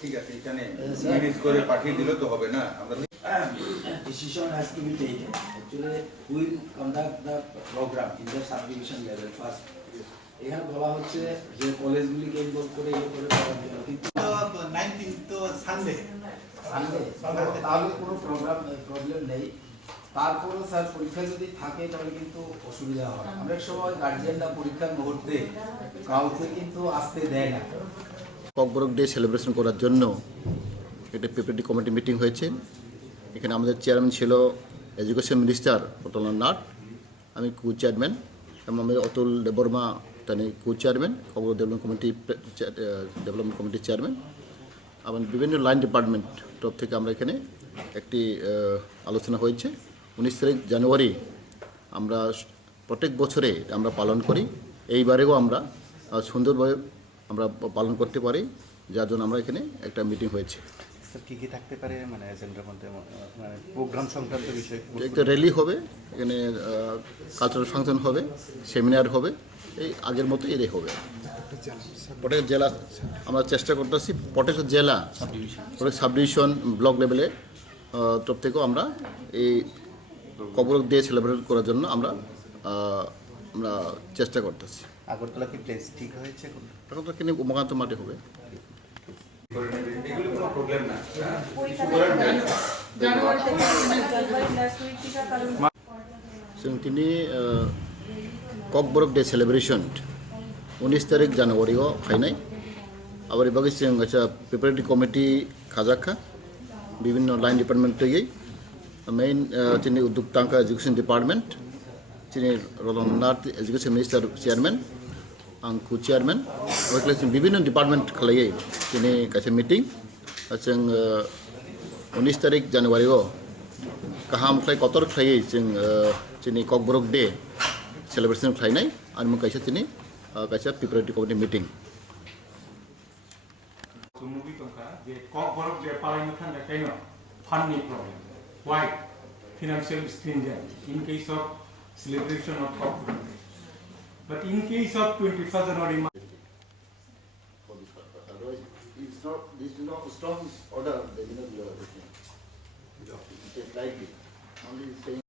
ঠিক আছে, এখানে ম্যানেজ করে পাঠিয়ে দিলে তো হবে না। আমরা decision has to be taken. Actually, we will conduct the program in the subdivision level first. এখানে বলা হচ্ছে যে কলেজগুলিকে ইনভলভ করে করে করার জন্য, কিন্তু 19 তো সানডে তাহলে কোনো প্রবলেম নেই। তারপরে স্যার পরীক্ষা যদি থাকে তাহলে কিন্তু অসুবিধা হয়। অনেক সময় গার্জিয়ানরা পরীক্ষার মুহূর্তে কাউকে কিন্তু আসতে দেয় না। ককবরক ডে সেলিব্রেশন করার জন্য একটা প্রিপারেটরি কমিটি মিটিং হয়েছে। এখানে আমাদের চেয়ারম্যান ছিল এডুকেশন মিনিস্টার অতুল নাথ, আমি কো চেয়ারম্যান, এবং আমাদের অতুল দেববর্মা তিনি কো চেয়ারম্যান, ককবরক ডেভেলপমেন্ট কমিটির চেয়ারম্যান, এবং বিভিন্ন লাইন ডিপার্টমেন্ট তরফ থেকে আমরা এখানে একটি আলোচনা হয়েছে। 19 তারিখ জানুয়ারি আমরা প্রত্যেক বছরে আমরা পালন করি, এইবারেও আমরা সুন্দরভাবে আমরা পালন করতে পারি, যার জন্য আমরা এখানে একটা মিটিং হয়েছে। স্যার কী কী থাকতে পারে মানে এজেন্ডার মধ্যে, মানে প্রোগ্রাম সংক্রান্ত বিষয়? একটা র্যালি হবে, এখানে কালচারাল ফাংশন হবে, সেমিনার হবে, এই আগের মতো এটাই হবে। প্রত্যেক জেলা আমরা চেষ্টা করতেছি, প্রত্যেকটা জেলা প্রত্যেক সাবডিভিশন ব্লক লেভেলে তরফ থেকেও আমরা এই ককবরক ডে সেলিব্রেট করার জন্য আমরা চেষ্টা করতেছি। আগরতলা কি প্লেস ঠিক হয়েছে? আগরতলা কিনে উমাকান্ত মাঠে হবে। এগুলো কোনো প্রবলেম না। তিনি ককবরক ডे सेलिब्रेशन 19 तारिख जानुवारियाव फायनाय आबार एबागे जों प्रिपारेटरि कमिटि खाजाखा विभिन्न लाइन डिपार्टमेंट तैयै मेन जोंनि उद्योगतांका एजुकेशन डिपार्टमेंट जोंनि रलनाथ एजुकेशन मिनिस्टार चेयरमैन आं को चेयरमैन अबेखौ जों विभिन्न डिपार्टमेंट खालायै जोंनि गासै मिटिं जों 19 तारिख जानुवारियाव गाहाम खालाय कतर खालायै जों जोंनि ककबरक डे सेलिब्रेशन खालायनाय आरो मोनसे जोंनि गासै preparatory committee meeting Sumubi tongka je Kokborok je paling thanda kaino funding problem. Why? Financial stringent in case of celebration of Kokborok. But in case of 21st January, otherwise it's not, this is not strong order, they will not be able to. It is likely only saying